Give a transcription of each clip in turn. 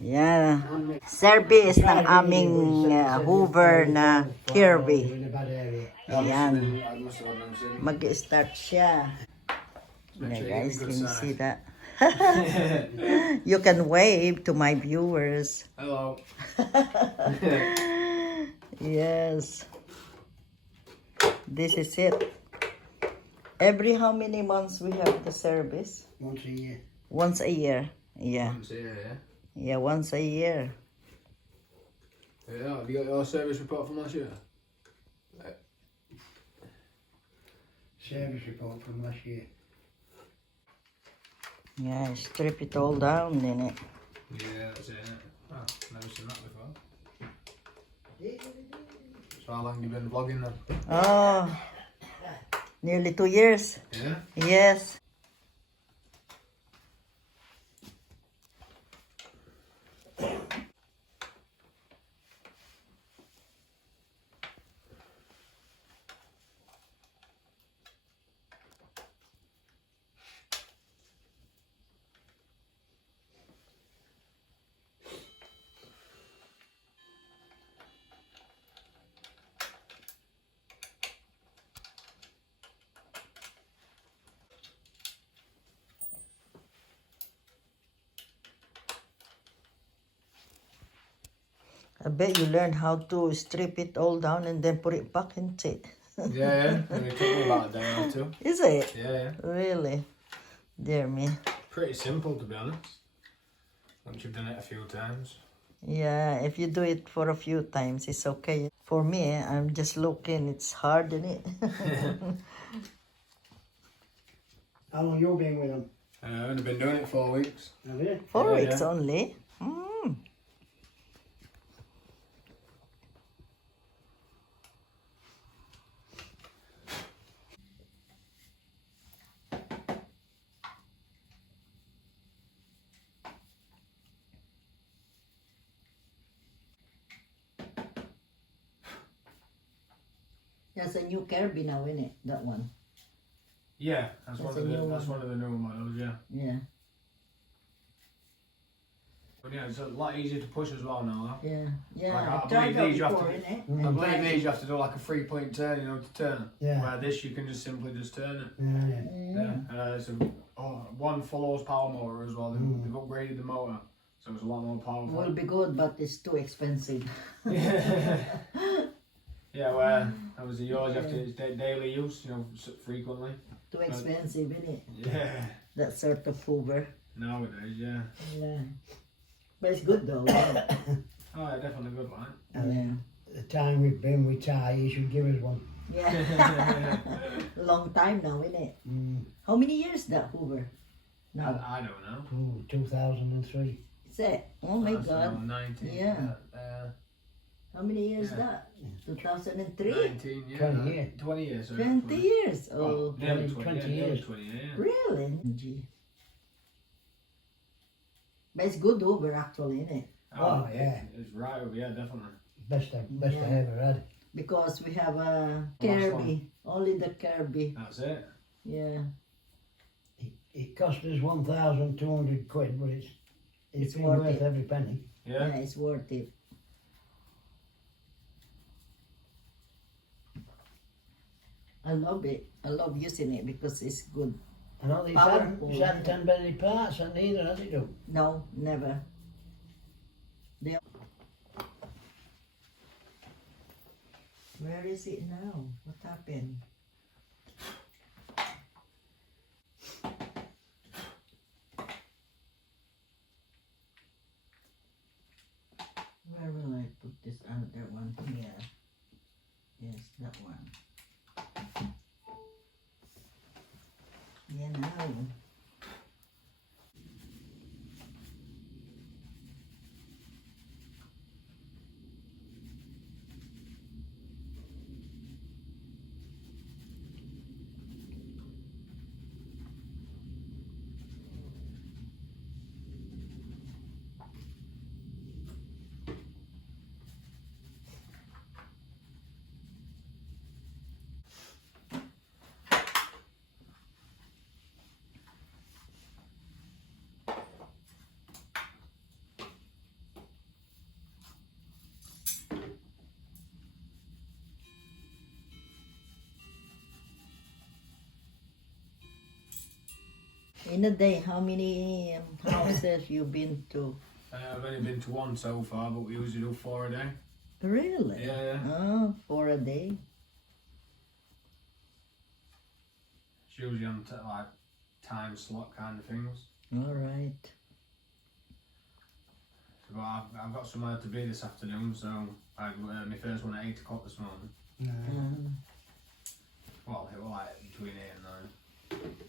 Yeah. Service ng aming hoover na Kirby. Ayan. Mag-start siya. Yeah, guys, can you see that? You can wave to my viewers. Hello. Yes. This is it. Every how many months we have the service? Once a year. Once a year. Yeah. Once a year, yeah? Yeah, once a year. Yeah, have you got your service report from last year? Service report from last year. Yeah, strip it all down in it. Yeah, that's it, innit? Oh, never seen that before. So how long have you been vlogging then? Oh, nearly 2 years. Yeah? Yes. I bet you learned how to strip it all down and then put it back into it. Yeah. It took me about a day or two. Is it? Yeah. Really? Dear me. Pretty simple, to be honest. Once you've done it a few times. Yeah, if you do it for a few times, it's okay. For me, I'm just looking, it's hard, isn't it? How long you been with them? I've only been doing it 4 weeks. Have you? 4 Yeah, weeks yeah. only. Mm. That's a new Kirby now, isn't it? That one. Yeah, that's That's one of a the new that's one. one of the newer models, yeah. Yeah, But yeah, it's a lot easier to push as well now. Huh? yeah, yeah. Like, I I tried believe that these you have before, to- innit? I believe these you have to do like a 3-point turn, to turn. Yeah. Where this you can just simply just turn it. Yeah. Yeah. It's a one full horsepower motor as well. They've upgraded the motor, so it's a lot more powerful. Will be good, but it's too expensive. Yeah, where obviously yours you have to it's daily use, frequently. Too expensive, innit? Yeah. That sort of hoover. Nowadays, yeah. Yeah. But it's good though. Yeah. Oh, yeah, definitely good one. And the time we've been with Ty, you should give us one. Yeah. Long time now, innit? How many years that hoover? No. I don't know. Ooh, 2003. Is it? Oh my That's god. 19. Yeah. How many years Yeah. that? 2003? 19, yeah. 20 years. 20 years. Sorry, 20 years? Oh, nearly 20 20 years. years. 20, yeah. really? Gee. But it's good hoover actually, innit? Oh, yeah. It's right over, yeah, definitely. Best I Yeah. ever had. Because we have a The last Kirby. Only the Kirby. That's it. Yeah. It cost us 1,200 quid, but it's It's been worth worth it. every penny. Yeah. Yeah, it's worth it. I love it. I love using it because it's good. And all these Powerful, hadn't 10 penny parts, and neither has it do. No, never. They... Where is it now? What happened? Where will I put this other one? Here. Yes, that one. Yeah, now. In a day, how many houses you been to? I've only been to one so far, but we usually do 4 a day. Really? Yeah. Oh, 4 a day. It's usually on like time slot kind of things. All right. So, but I've got somewhere to be this afternoon, so I my first one at 8 o'clock this morning. Well, it was like between 8 and 9.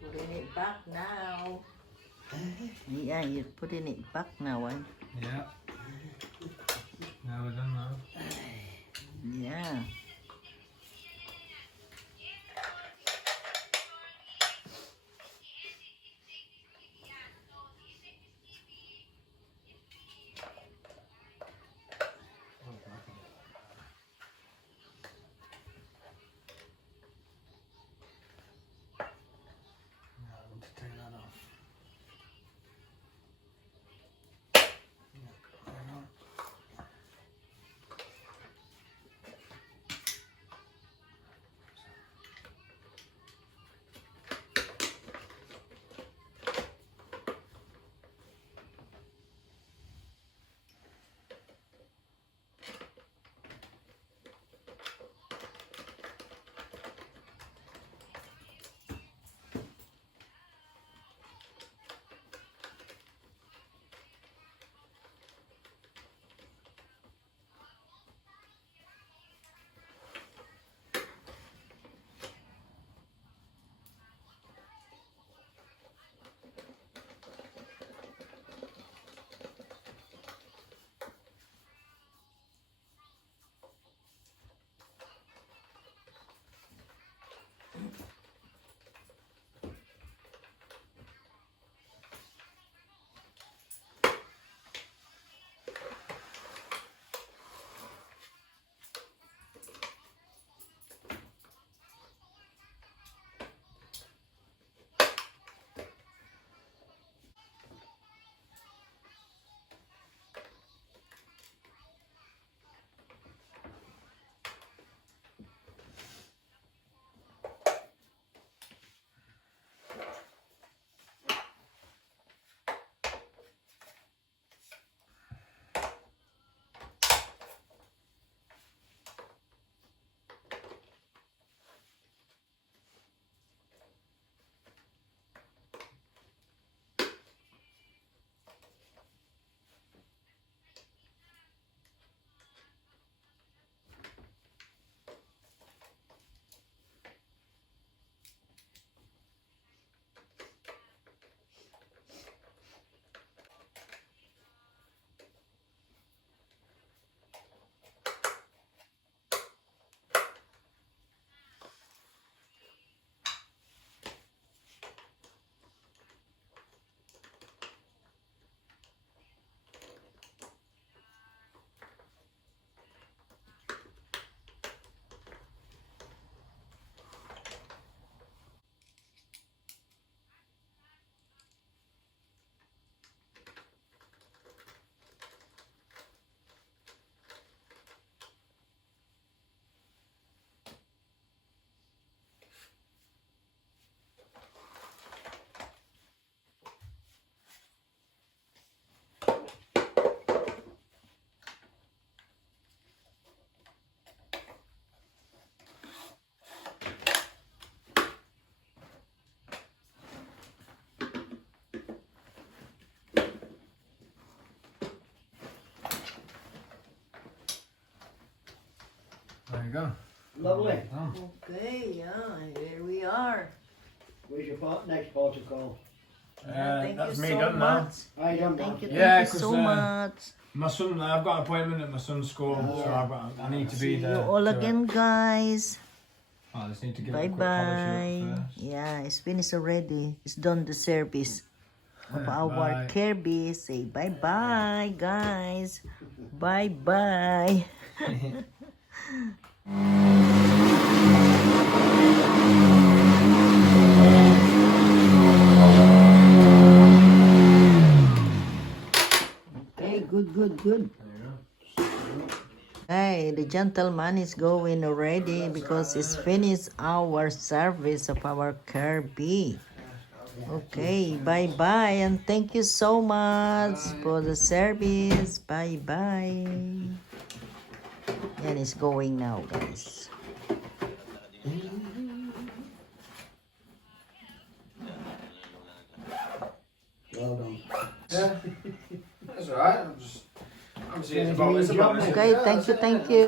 Putting it back now. Yeah, you're putting it back now, eh? Yeah. Now we're done now. Yeah. I want to take that off. go. Lovely. Oh. Okay, yeah, here we are. Where's your next protocol? Thank that's you me so done now. much. I done Thank you, that. Yeah, thank you 'cause, so much. My son, I've got an appointment at my son's school, so I need to be See there. you all to- again, guys. I just need to give Bye it a quick polish bye. up first. Yeah, it's finished already. It's done the service of our Bye. Kirby. Say bye bye, guys. Bye bye. Okay, good, good, good. Hey, the gentleman is going already because he's finished our service of our Kirby. Okay, bye bye and thank you so much for the service. Bye bye. And it's going now, guys. Well done. Yeah, that's alright. I'm seeing it's about this. Okay, thank you, thank you.